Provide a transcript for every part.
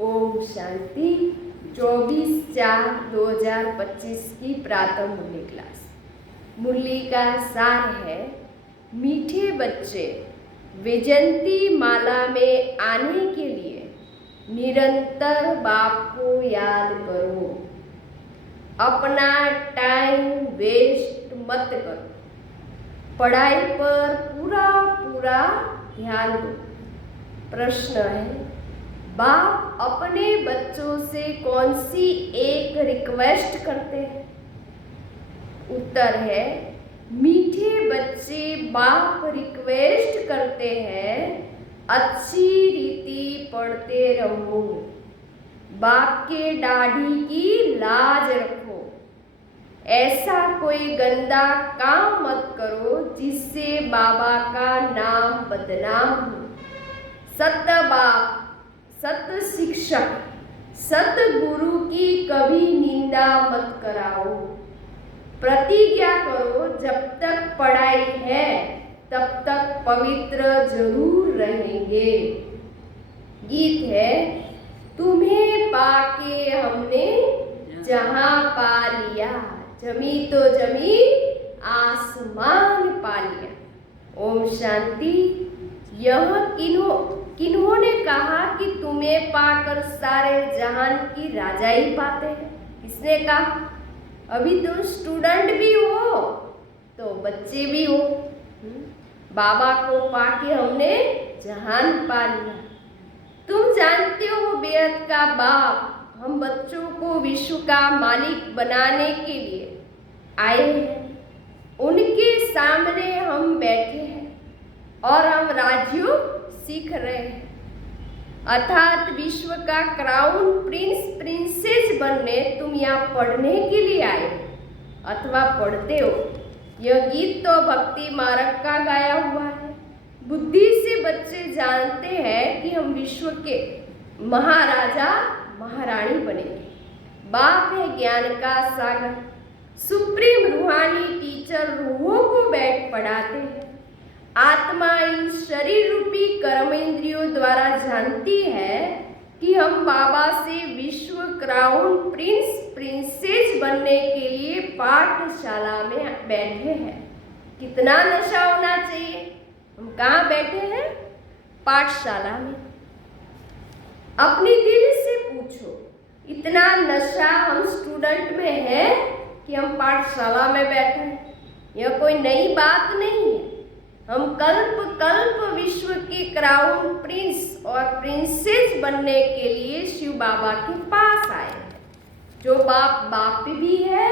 ओम शांति। 24/4/2025 की प्रातः मुरली क्लास। मुरली का सार है, मीठे बच्चे वैजयंती माला में आने के लिए निरंतर बाप को याद करो। अपना टाइम वेस्ट मत करो। पढ़ाई पर पूरा ध्यान दो। प्रश्न है, बाप अपने बच्चों से कौन सी एक रिक्वेस्ट करते हैं? उत्तर है, मीठे बच्चे बाप रिक्वेस्ट करते हैं, अच्छी रीति पढ़ते रहो, बाप के दाढ़ी की लाज रखो, ऐसा कोई गंदा काम मत करो जिससे बाबा का नाम बदनाम हो। सत्य बाप, सत्य शिक्षक, सत्य गुरु की कभी निंदा मत कराओ। प्रतिज्ञा करो, जब तक पढ़ाई है तब तक पवित्र जरूर रहेंगे। गीत है, तुम्हें पाके हमने जहां पा लिया, जमी तो जमी आसमान पा लिया। ओम शांति। यह किन्होंने कहा कि तुम्हें पाकर सारे जहान की राजाई पाते हैं? किसने कहा? अभी तुम स्टूडेंट भी हो तो बच्चे भी हो। बाबा को पाके हमने जहान पा लिया। तुम जानते हो बेहद का बाप हम बच्चों को विश्व का मालिक बनाने के लिए आए हैं। उनके सामने हम बैठे हैं और हम राजयोग सीख रहे हैं, अर्थात विश्व का क्राउन प्रिंस प्रिंसेस बनने तुम यहाँ पढ़ने के लिए आए अथवा पढ़ते हो। यह गीत तो भक्ति मार्ग का गाया हुआ है। बुद्धि से बच्चे जानते हैं कि हम विश्व के महाराजा महारानी बनेंगे। बाप है ज्ञान का सागर, सुप्रीम रूहानी टीचर रूहों को बैठ पढ़ाते हैं। आत्मा इन शरीर रूपी कर्म इंद्रियों द्वारा जानती है कि हम बाबा से विश्व क्राउन प्रिंस प्रिंसेस बनने के लिए पाठशाला में बैठे हैं। कितना नशा होना चाहिए? हम कहाँ बैठे हैं? पाठशाला में। अपनी दिल से पूछो, इतना नशा हम स्टूडेंट में है कि हम पाठशाला में बैठे हैं? यह कोई नई बात नहीं है। हम कल्प विश्व के क्राउन प्रिंस और प्रिंसेस बनने के लिए शिव बाबा के पास आए हैं। जो बाप भी है,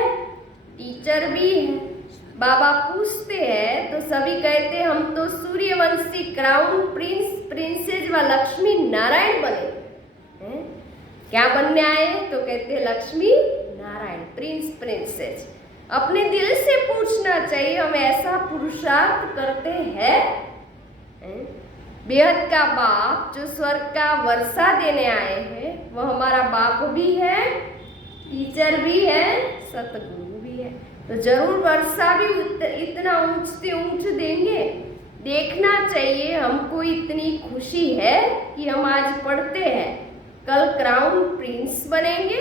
टीचर भी है। बाबा पूछते हैं तो सभी कहते हैं हम तो सूर्यवंशी क्राउन प्रिंस प्रिंसेस व लक्ष्मी नारायण बने हैं। क्या बनने आए? तो कहते हैं लक्ष्मी नारायण प्रिंस प्रिंसेस। अपने दिल से पूछना चाहिए, हम ऐसा पुरुषार्थ करते हैं? बेहद का बाप जो स्वर्ग का वर्षा देने आए हैं, वो हमारा बाप भी है, टीचर भी है, सतगुरु भी है। तो जरूर वर्षा भी इतना ऊंच से ऊंच देंगे। देखना चाहिए, हमको इतनी खुशी है कि हम आज पढ़ते हैं, कल क्राउन प्रिंस बनेंगे,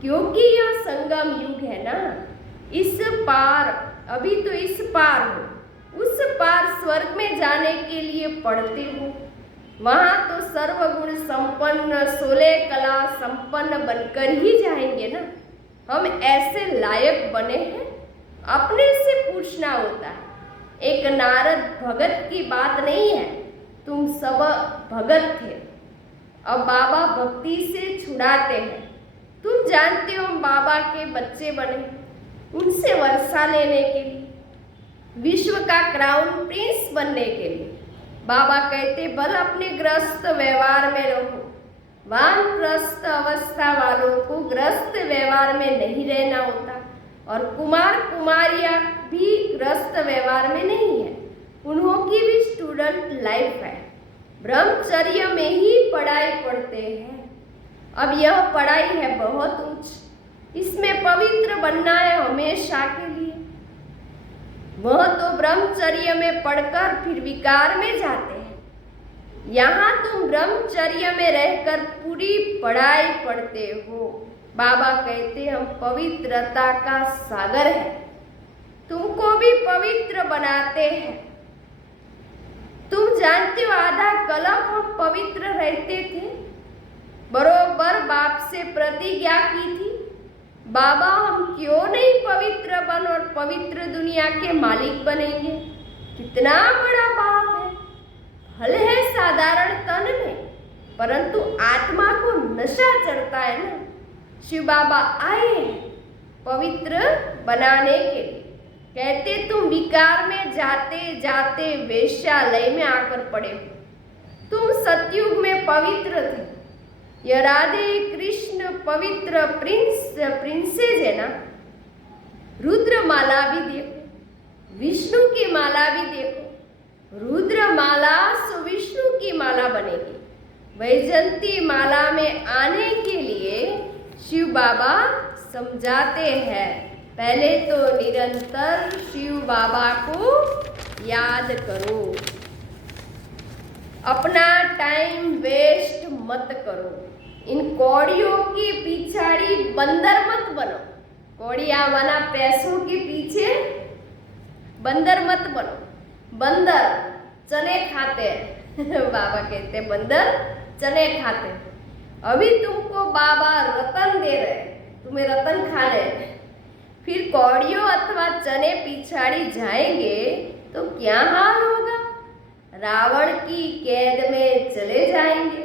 क्योंकि यह संगम युग है ना। इस पार, अभी तो इस पार हो, उस पार स्वर्ग में जाने के लिए पढ़ते हो। वहाँ तो सर्वगुण संपन्न 16 कला संपन्न बनकर ही जाएंगे ना। हम ऐसे लायक बने हैं? अपने से पूछना होता है। एक नारद भगत की बात नहीं है, तुम सब भगत थे। अब बाबा भक्ति से छुड़ाते हैं। तुम जानते हो हम बाबा के बच्चे बने, उनसे वर्षा लेने के लिए, विश्व का क्राउन प्रिंस बनने के लिए। बाबा कहते बल अपने ग्रस्त व्यवहार में रहो। वानप्रस्थ अवस्था वालों को ग्रस्त व्यवहार में नहीं रहना होता, और कुमार कुमारियां भी ग्रस्त व्यवहार में नहीं है, उन्हों की भी स्टूडेंट लाइफ है। ब्रह्मचर्य में ही पढ़ाई पढ़ते हैं। अब यह पढ़ाई है बहुत उच्च, इसमें पवित्र बनना है हमेशा के लिए। वह तो ब्रह्मचर्य में पढ़कर फिर विकार में जाते हैं। यहाँ तुम ब्रह्मचर्य में रहकर पूरी पढ़ाई पढ़ते हो। बाबा कहते हम पवित्रता का सागर है, तुमको भी पवित्र बनाते हैं। तुम जानते हो आधा कल्प हम पवित्र रहते थे, बरोबर बाप से प्रतिज्ञा की थी, बाबा हम क्यों नहीं पवित्र बन और पवित्र दुनिया के मालिक बनेंगे। कितना बड़ा बाप है, फल है साधारण तन में, परंतु आत्मा को नशा चढ़ता है ना। शिव बाबा आए हैं पवित्र बनाने के लिए। कहते तुम विकार में जाते जाते वेश्यालय में आकर पड़े हो। तुम सतयुग में पवित्र थे। यह राधे कृष्ण पवित्र प्रिंसेस है ना। रुद्र माला भी देखो, विष्णु की माला भी देखो। रुद्र माला सो विष्णु की माला बनेगी। वैजंती माला में आने के लिए शिव बाबा समझाते हैं। पहले तो निरंतर शिव बाबा को याद करो, अपना टाइम वेस्ट मत करो। इन कौड़ियों की पिछाड़ी बंदर मत बनो। कौड़िया बना पैसों के पीछे बंदर मत बनो। बंदर चने खाते हैं बाबा कहते बंदर चने खाते हैं। अभी तुमको बाबा रतन दे रहे, तुम्हें रतन खाने, फिर कौड़ियों अथवा चने पिछाड़ी जाएंगे तो क्या हाल होगा। रावण की कैद में चले जाएंगे।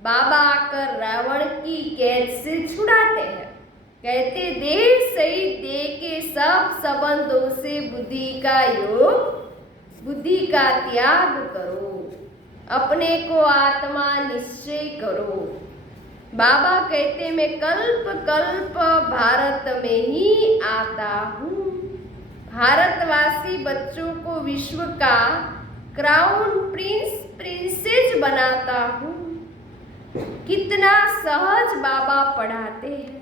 बाबा आकर रावण की कैद से छुड़ाते हैं। कहते देह सही दे के सब संबंधों से बुद्धि का योग, बुद्धि का त्याग करो, अपने को आत्मा निश्चय करो। बाबा कहते मैं कल्प कल्प भारत में ही आता हूँ। भारतवासी बच्चों को विश्व का क्राउन प्रिंसेस बनाता हूँ। कितना सहज बाबा पढ़ाते हैं।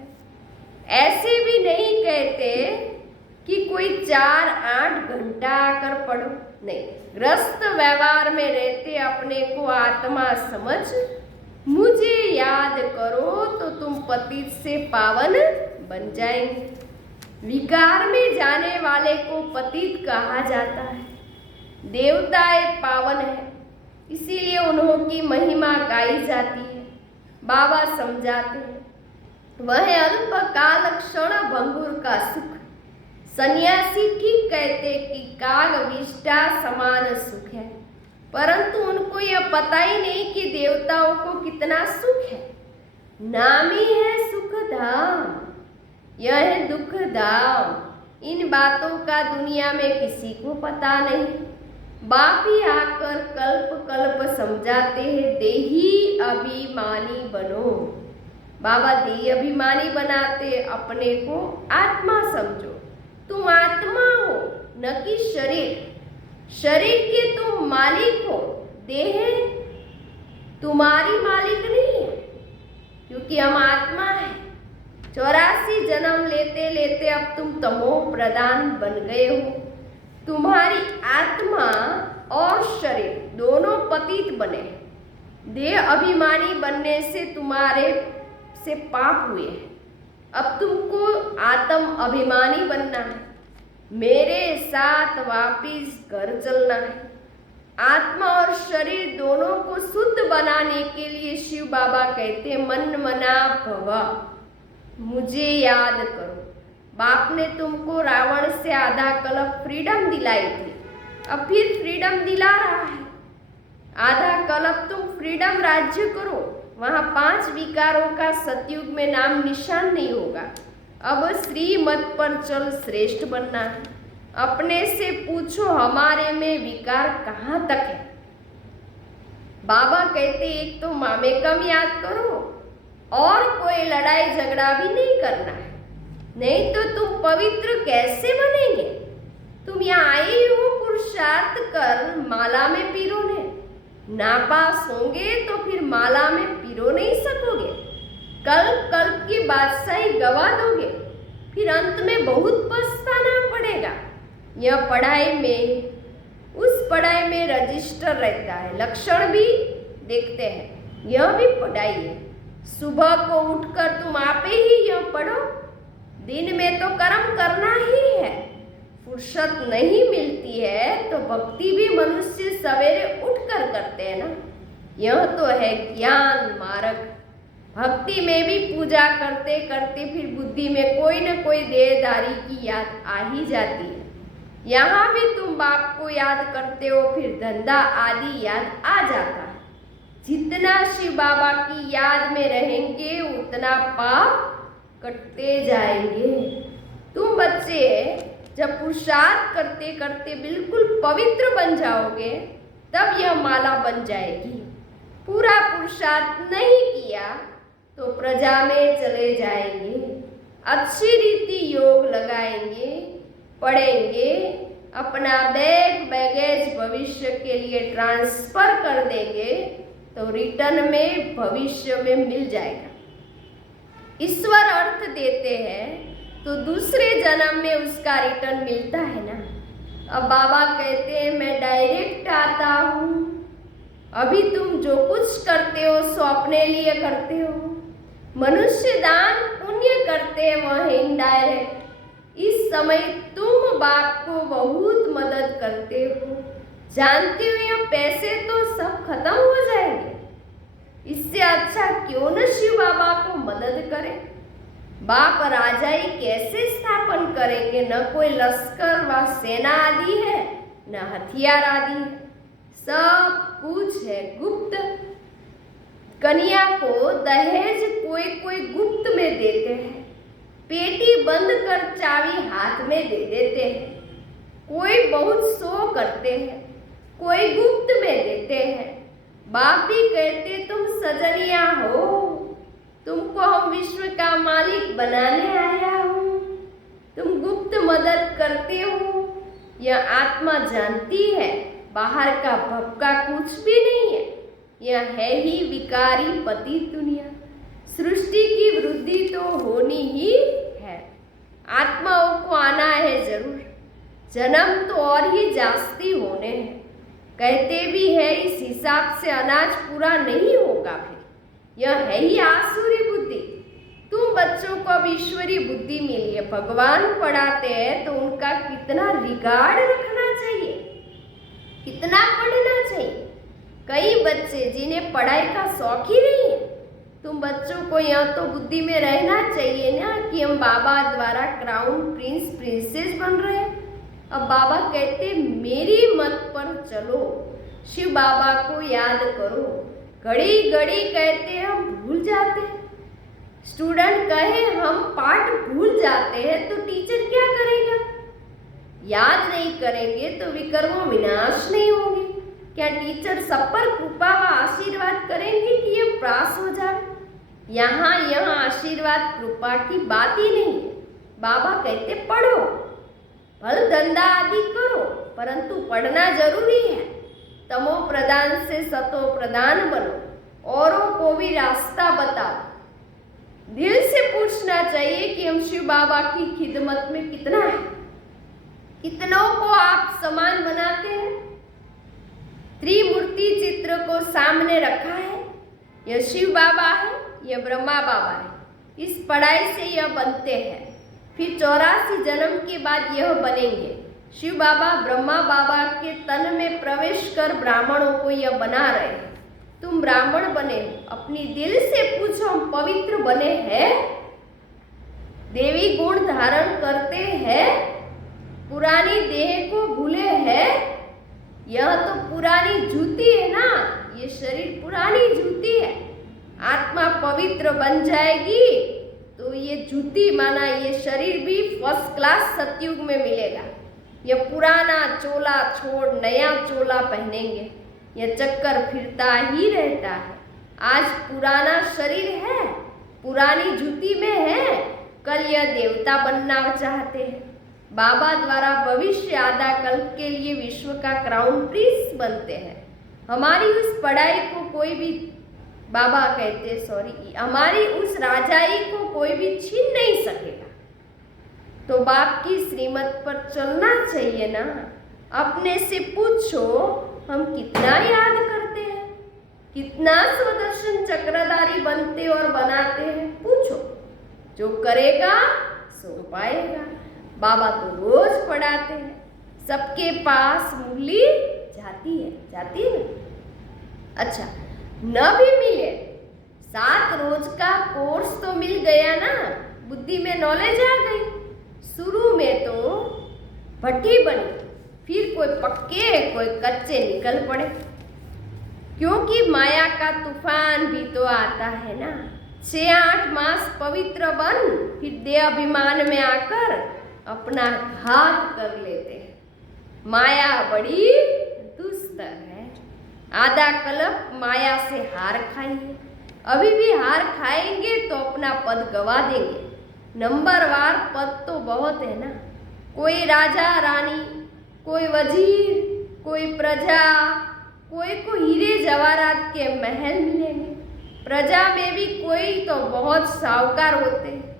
ऐसे भी नहीं कहते कि कोई 4-8 घंटा आकर पढ़ो, नहीं। ग्रस्त व्यवहार में रहते अपने को आत्मा समझ मुझे याद करो तो तुम पतित से पावन बन जाएंगे। विकार में जाने वाले को पतित कहा जाता है। देवताएं पावन है, इसीलिए उन्हों की महिमा गाई जाती है। बाबा समझाते हैं वह अल्पकाल क्षण भंगुर का सुख। सन्यासी ठीक कहते कि काग विष्टा समान सुख है, परंतु उनको यह पता ही नहीं कि देवताओं को कितना सुख है। नाम ही है सुख धाम, यह है दुख धाम। इन बातों का दुनिया में किसी को पता नहीं। बाप ही आकर कल्प कल्प समझाते हैं देही अभिमानी बनो। बाबा देही अभिमानी बनाते अपने को आत्मा समझो। तुम आत्मा हो न कि शरीर। शरीर के तुम मालिक हो, देह तुम्हारी मालिक नहीं है, क्योंकि हम आत्मा है। 84 जन्म लेते लेते अब तुम तमो प्रधान बन गए हो। तुम्हारी आत्मा और शरीर दोनों पतित बने। देह अभिमानी बनने से तुम्हारे से पाप हुए हैं। अब तुमको आत्म अभिमानी बनना है, मेरे साथ वापिस घर चलना है। आत्मा और शरीर दोनों को शुद्ध बनाने के लिए शिव बाबा कहते मन मना भवा, मुझे याद करो। बाप ने तुमको रावण से आधा कल्प फ्रीडम दिलाई थी, अब फिर फ्रीडम दिला रहा है। आधा कल्प तुम फ्रीडम राज्य करो, वहाँ 5 विकारों का सतयुग में नाम निशान नहीं होगा। अब श्रीमत पर चल श्रेष्ठ बनना है। अपने से पूछो हमारे में विकार कहाँ तक है। बाबा कहते एक तो मामेकम याद करो और कोई लड़ाई झगड़ा भी नहीं करना है, नहीं तो तुम पवित्र कैसे बनेंगे। तुम यहाँ आए हो पुरुषार्थ कर माला में पिरोने, नापास होंगे तो फिर माला में पिरो नहीं सकोगे। कल्प कल्प की बादशाही गवा दोगे, फिर अंत में बहुत पछताना पड़ेगा। यह पढ़ाई में, उस पढ़ाई में रजिस्टर रहता है, लक्षण भी देखते हैं। यह भी पढ़ाई है। सुबह को उठकर तुम आपे ही यह पढ़ो। दिन में तो कर्म करना ही है। फुर्सत नहीं मिलती है तो भक्ति भी मनुष्य सवेरे उठकर करते हैं ना। यह तो है ज्ञान मार्ग। भक्ति में भी पूजा करते करते फिर बुद्धि में कोई न कोई देहधारी की याद आ ही जाती है। यहाँ भी तुम बाप को याद करते हो, फिर धंधा आदि याद आ जाता है। जितना शिव बाबा की याद में रहेंगे उतना पाप कटते जाएंगे। तुम बच्चे जब पुरुषार्थ करते करते बिल्कुल पवित्र बन जाओगे तब यह माला बन जाएगी। पूरा पुरुषार्थ नहीं किया तो प्रजा में चले जाएंगे। अच्छी रीति योग लगाएंगे, पढ़ेंगे, अपना बैगेज भविष्य के लिए ट्रांसफर कर देंगे तो रिटर्न में भविष्य में मिल जाएगा। ईश्वर अर्थ देते हैं तो दूसरे जन्म में उसका रिटर्न मिलता है ना। अब बाबा कहते हैं मैं डायरेक्ट आता हूँ। अभी तुम जो कुछ करते हो सो अपने लिए करते हो। मनुष्य दान पुण्य करते हैं वह इनडायरेक्ट। इस समय तुम बाप को बहुत मदद करते हो। जानते हो यह पैसे तो सब खत्म हो जाएंगे। इससे अच्छा क्यों न शिव बाबा को मदद करें। बाप राजाई कैसे स्थापन करेंगे। न कोई लश्कर व सेना आदि है, न हथियार आदि है। सब कुछ है गुप्त। कन्या को दहेज कोई कोई गुप्त में देते हैं। पेटी बंद कर चाबी हाथ में दे देते हैं। कोई बहुत शो करते हैं, कोई गुप्त में देते हैं। बाप भी कहते तुम सजनिया हो, तुमको हम विश्व का मालिक बनाने आया हूँ। तुम गुप्त मदद करते हो। यह आत्मा जानती है बाहर का भपका कुछ भी नहीं है। यह है ही विकारी पतित दुनिया। सृष्टि की वृद्धि तो होनी ही है। आत्माओं को आना है जरूर। जन्म तो और ही जास्ती होने हैं। कहते भी है इस हिसाब से अनाज पूरा नहीं होगा। फिर यह है ही आसुरी बुद्धि। तुम बच्चों को अब ईश्वरी बुद्धि मिली है। भगवान पढ़ाते हैं तो उनका कितना रिगार्ड रखना चाहिए, कितना पढ़ना चाहिए। कई बच्चे जिन्हें पढ़ाई का शौक ही नहीं है। तुम बच्चों को यह तो बुद्धि में रहना चाहिए ना कि हम बाबा द्वारा क्राउन प्रिंस प्रिंसेस बन रहे हैं। अब बाबा कहते मेरी मत पर चलो, शिव बाबा को याद करो। घड़ी घड़ी कहते हम भूल जाते हैं। स्टूडेंट कहे हम पाठ भूल जाते हैं तो टीचर क्या करेगा। याद नहीं करेंगे तो विकर्मों विनाश नहीं होंगे। क्या टीचर सब पर कृपा व आशीर्वाद करेंगे कि ये पास हो जाए। यहाँ आशीर्वाद कृपा की बात ही नहीं है। बाबा कहते पढ़ो, फल धंधा आदि करो, परंतु पढ़ना जरूरी है। तमो प्रधान से सतो प्रधान बनो, औरों को भी रास्ता बताओ। दिल से पूछना चाहिए कि हम शिव बाबा की खिदमत में कितना है। कितनों को आप समान बनाते हैं। त्रिमूर्ति चित्र को सामने रखा है। यह शिव बाबा है, यह ब्रह्मा बाबा है। इस पढ़ाई से यह बनते हैं। फिर 84 जन्म के बाद यह बनेंगे। शिव बाबा ब्रह्मा बाबा के तन में प्रवेश कर ब्राह्मणों को यह बना रहे हैं। तुम ब्राह्मण बने हो, अपनी दिल से पूछो हम पवित्र बने हैं, देवी गुण धारण करते हैं, पुरानी देह को भूले हैं। यह तो पुरानी जूती है ना, ये शरीर पुरानी जूती है। आत्मा पवित्र बन जाएगी तो ये जूती माना ये शरीर भी फर्स्ट क्लास सतयुग में मिलेगा। यह पुराना चोला छोड़ नया चोला पहनेंगे। यह चक्कर फिरता ही रहता है। आज पुराना शरीर है, पुरानी जूती में है, कल यह देवता बनना चाहते हैं। बाबा द्वारा भविष्य आधा कल्प के लिए विश्व का क्राउन प्रिंस बनते हैं। हमारी उस पढ़ाई को कोई भी बाबा कहते हमारी उस राजाई को कोई भी छीन नहीं सकेगा। तो बाप की श्रीमत पर चलना चाहिए ना। अपने से पूछो हम कितना याद करते हैं, कितना स्वदर्शन चक्रधारी बनते और बनाते हैं पूछो। जो करेगा सो पाएगा। बाबा तो रोज पढ़ाते हैं, सबके पास मुरली जाती है ना। अच्छा, न भी मिले 7 रोज का कोर्स तो मिल गया ना, बुद्धि में नॉलेज आ गई। शुरू में तो भट्टी बनी, फिर कोई पक्के कोई कच्चे निकल पड़े, क्योंकि माया का तूफान भी तो आता है ना। 6-8 मास पवित्र बन फिर देह अभिमान में आकर अपना घात कर लेते हैं। माया बड़ी दुष्ट है। आधा कल्प माया से हार खाएंगे, अभी भी हार खाएंगे तो अपना पद गवा देंगे। नंबरवार पद तो बहुत है ना, कोई राजा रानी, कोई वजीर, कोई प्रजा, कोई को हीरे जवाहरात के महल मिलेंगे। प्रजा में भी कोई तो बहुत साहूकार होते हैं,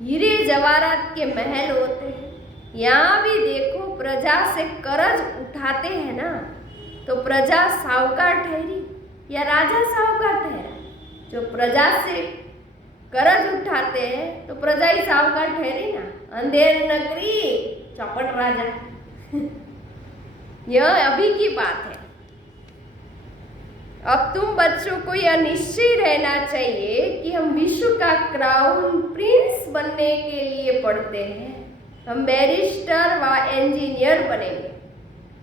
हीरे जवाहरात के महल होते हैं। यहाँ भी देखो, प्रजा से कर्ज उठाते हैं ना, तो प्रजा साहूकार ठहरी या राजा साहूकार ठहरा? जो प्रजा से कर्ज उठाते हैं तो प्रजा ही साहूकार ठहरी ना। अंधेर नगरी चौपट राजा। यह अभी की बात है। अब तुम बच्चों को यह निश्चय रहना चाहिए कि हम विश्व का क्राउन प्रिंस बनने के लिए पढ़ते हैं। हम बैरिस्टर व इंजीनियर बनेंगे।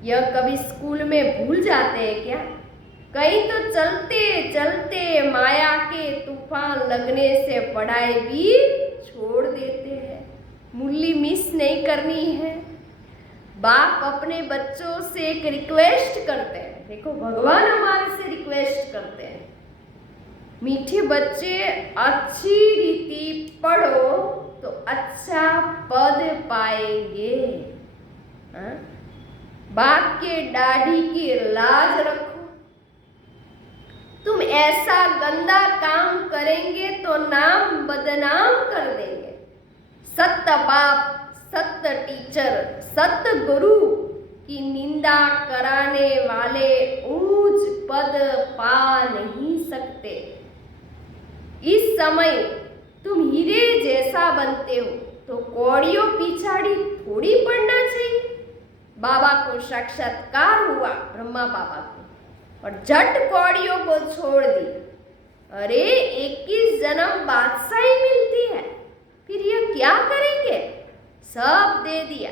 यह कभी स्कूल में भूल जाते हैं क्या? कहीं तो चलते चलते माया के तूफान लगने से पढ़ाई भी छोड़ देते हैं। मुरली मिस नहीं करनी है। बाप अपने बच्चों से एक रिक्वेस्ट करते हैं। देखो, भगवान हमारे से रिक्वेस्ट करते हैं, मीठे बच्चे अच्छी रीति पढ़ो तो अच्छा पद पाएंगे। बाप के दाढ़ी की लाज रखो। तुम ऐसा गंदा काम करेंगे तो नाम बदनाम कर देंगे। सत्य बाप, सत्य टीचर, सत्य गुरु की निंदा कराने वाले ऊंच पद पा नहीं सकते। इस समय तुम हीरे जैसा बनते हो तो कौड़ियों पिछाड़ी थोड़ी पड़ना चाहिए। बाबा को साक्षात्कार हुआ, ब्रह्मा बाबा को, और झट कौड़ियों को छोड़ दी। अरे 21 जन्म बादशाही मिलती है, फिर ये क्या करेंगे? सब दे दिया,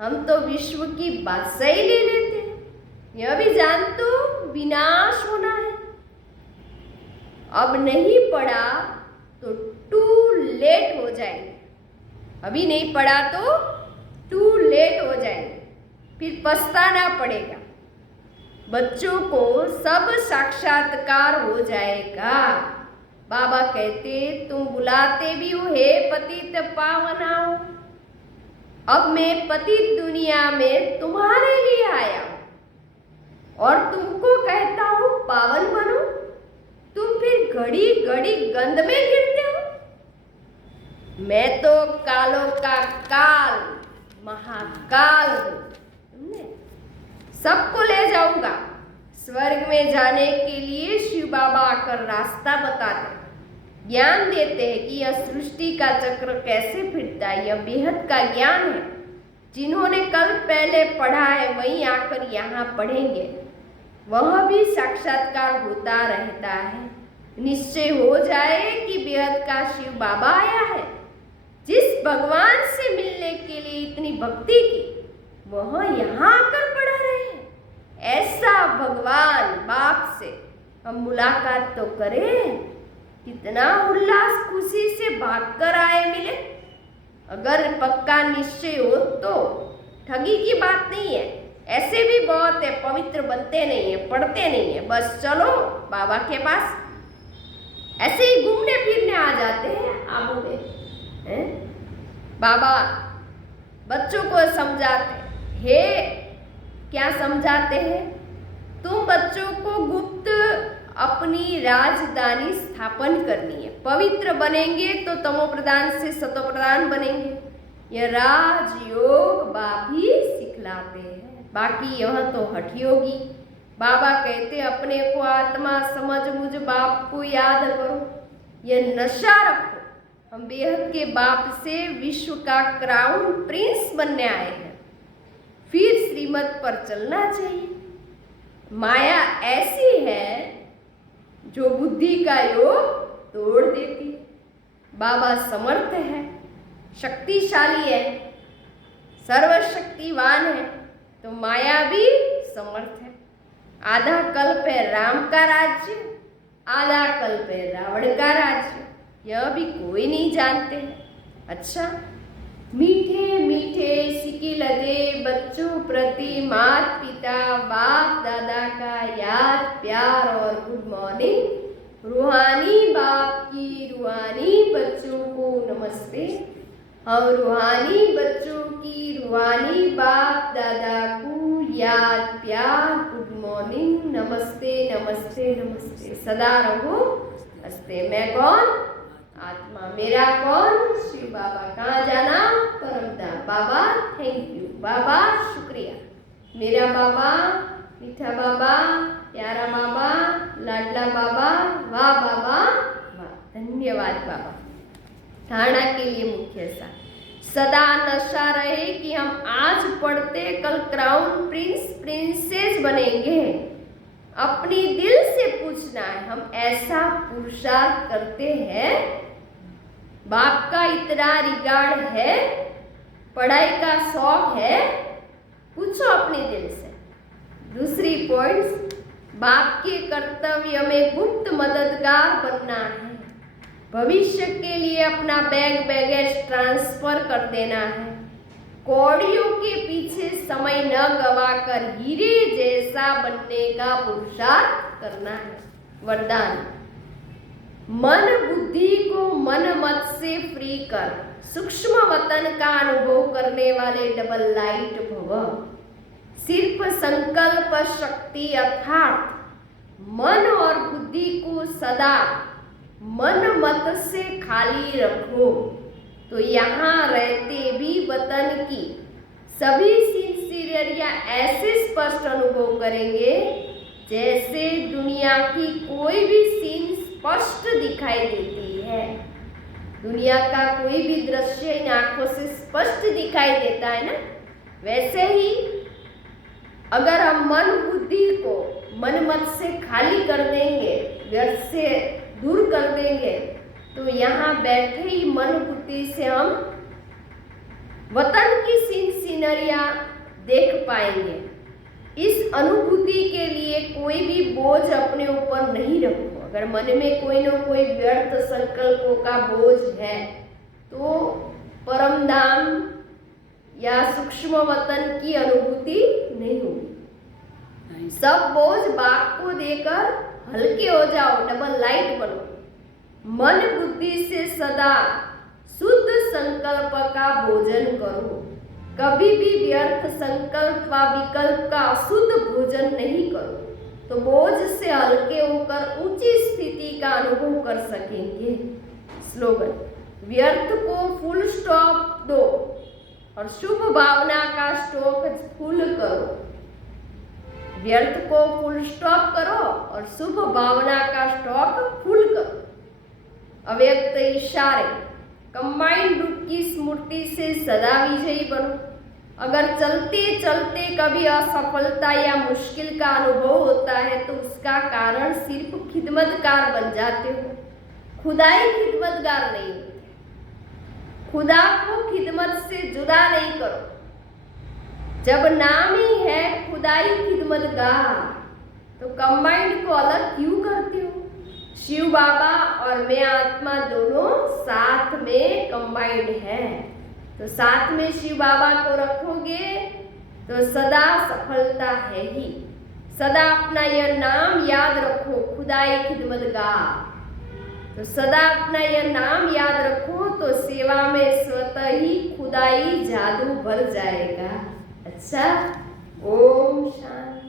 हम तो विश्व की बादशाही ले लेते हैं। यह भी जान तो विनाश होना है। अब नहीं पढ़ा तो टू लेट हो जाएंगे। अभी नहीं पढ़ा तो टू लेट हो जाएंगे, फिर पछताना पड़ेगा। बच्चों को सब साक्षात्कार हो जाएगा। बाबा कहते, तुम बुलाते भी हो हे पतित पावनाओ। अब मैं पतित दुनिया में तुम्हारे लिए आया हूं और तुमको कहता हूं पावन बनो। तुम फिर घड़ी घड़ी गंद में गिरते हो। मैं तो कालों का काल, महाकाल हूं। सबको ले जाऊंगा। स्वर्ग में जाने के लिए शिव बाबा आकर रास्ता बताते, ज्ञान देते हैं कि यह सृष्टि का चक्र कैसे फिरता है। यह बेहद का ज्ञान है। जिन्होंने कल पहले पढ़ा है वहीं आकर यहाँ पढ़ेंगे। वह भी साक्षात्कार होता रहता है। निश्चय हो जाए कि बेहद का शिव बाबा आया है। जिस भगवान से मिलने के लिए इतनी भक्ति की, वह यहाँ आकर पढ़ा रहे हैं। ऐसा भगवान बाप से हम मुलाकात तो करें। कितना उल्लास खुशी से भागकर आए मिले। अगर पक्का निश्चय हो तो ठगी की बात नहीं है। ऐसे भी बहुत है, पवित्र बनते नहीं है, पढ़ते नहीं है, बस चलो बाबा के पास, ऐसे ही घूमने फिरने आ जाते हैं आबू में। बाबा बच्चों को समझाते हे, क्या समझाते हैं? तुम बच्चों को गुप्त अपनी राजधानी स्थापन करनी है। पवित्र बनेंगे तो तमो प्रधान से सतो प्रधान बनेंगे। यह राजयोग बाप ही सिखलाते हैं। बाकी यह तो हठ योगी बाबा कहते अपने को आत्मा समझ मुझ बाप को याद करो, यह नशा रखो। हम बेहद के बाप से विश्व का क्राउन प्रिंस बनने आए हैं, फिर श्रीमत पर चलना चाहिए। माया ऐसी है जो बुद्धि का योग तोड़ देती है। बाबा समर्थ है, शक्तिशाली है, सर्वशक्तिवान है, तो माया भी समर्थ है। आधा कल्प है राम का राज्य, आधा कल्प है रावण का राज्य, यह भी कोई नहीं जानते हैं। अच्छा, मीठे मीठे सिक्के लगे बच्चों प्रति माता पिता बाप दादा का याद प्यार और गुड मॉर्निंग। रूहानी बाप की रूहानी बच्चों को नमस्ते। हम रूहानी बच्चों की रूहानी बाप दादा को याद प्यार गुड मॉर्निंग नमस्ते नमस्ते नमस्ते। सदा रहो हंसते। मैं कौन? आत्मा। मेरा कौन? शिव बाबा। कहाँ जाना? परमधाम। बाबा थैंक यू, बाबा शुक्रिया। मेरा बाबा, मीठा बाबा, प्यारा बाबा, लाडला बाबा, वाह बाबा वाह। धन्यवाद बाबा। धारणा के लिए मुख्य सा सदा नशा रहे कि हम आज पढ़ते कल क्राउन प्रिंस प्रिंसेस बनेंगे। अपनी दिल से पूछना है, हम ऐसा पुरुषार्थ करते हैं? बाप का इतना रिगार्ड है, पढ़ाई का शौक है? पूछो अपने दिल से। दूसरी पॉइंट, बाप के कर्तव्य में गुप्त मददगार बनना है। भविष्य के लिए अपना बैगेज ट्रांसफर कर देना है। कौड़ियों के पीछे समय न गवाकर हीरे जैसा बनने का पुरुषार्थ करना है। वरदान, मन बुद्धि को मन मत से फ्री कर सूक्ष्म वतन का अनुभव करने वाले डबल लाइट भव। सिर्फ संकल्प शक्ति अर्थात मन और बुद्धि को सदा मन मत से खाली रखो, तो यहाँ रहते भी वतन की सभी सिंसियरिया ऐसे स्पष्ट अनुभव करेंगे जैसे दुनिया की कोई भी सीन स्पष्ट दिखाई देती है। दुनिया का कोई भी दृश्य इन आंखों से स्पष्ट दिखाई देता है ना, वैसे ही अगर हम मन बुद्धि को मन मत से खाली कर देंगे, व्यर्थ से दूर कर देंगे, तो यहाँ बैठे ही मन बुद्धि से हम वतन की सीनरिया देख पाएंगे। इस अनुभूति के लिए कोई भी बोझ अपने ऊपर नहीं रखो। अगर मन में कोई न कोई व्यर्थ संकल्पों का बोझ है तो परमधाम या सूक्ष्म वतन की अनुभूति नहीं होगी। सब बोझ बाप को देकर हल्के हो जाओ, डबल लाइट बनो। मन बुद्धि से सदा शुद्ध संकल्प का भोजन करो। कभी भी व्यर्थ संकल्प व विकल्प का अशुद्ध भोजन नहीं करो, तो बोझ से हल्के होकर ऊंची स्थिति का अनुभव कर सकेंगे। स्लोगन, व्यर्थ को फुल स्टॉप दो और शुभ भावना का स्टॉक फुल करो। व्यर्थ को फुल स्टॉप करो और शुभ भावना का स्टॉक फुल करो। अव्यक्त इशारे, कंबाइंड रूप की स्मृति से सदा विजयी बनो। अगर चलते चलते कभी असफलता या मुश्किल का अनुभव होता है तो उसका कारण सिर्फ खिदमतगार बन जाते हो। खुदाई खिदमतगार नहीं होते। खुदा को खिदमत से जुदा नहीं करो। जब नाम ही है खुदाई खिदमतगार, तो कंबाइंड को अलग क्यों करते हो? शिव बाबा और मैं आत्मा दोनों साथ में कंबाइंड है, तो साथ में शिव बाबा को रखोगे तो सदा सफलता है ही। सदा अपना यह नाम याद रखो, खुदाई खिदमतगार। तो सदा अपना यह नाम याद रखो तो सेवा में स्वतः ही खुदाई जादू भर जाएगा। अच्छा, ओम शांति।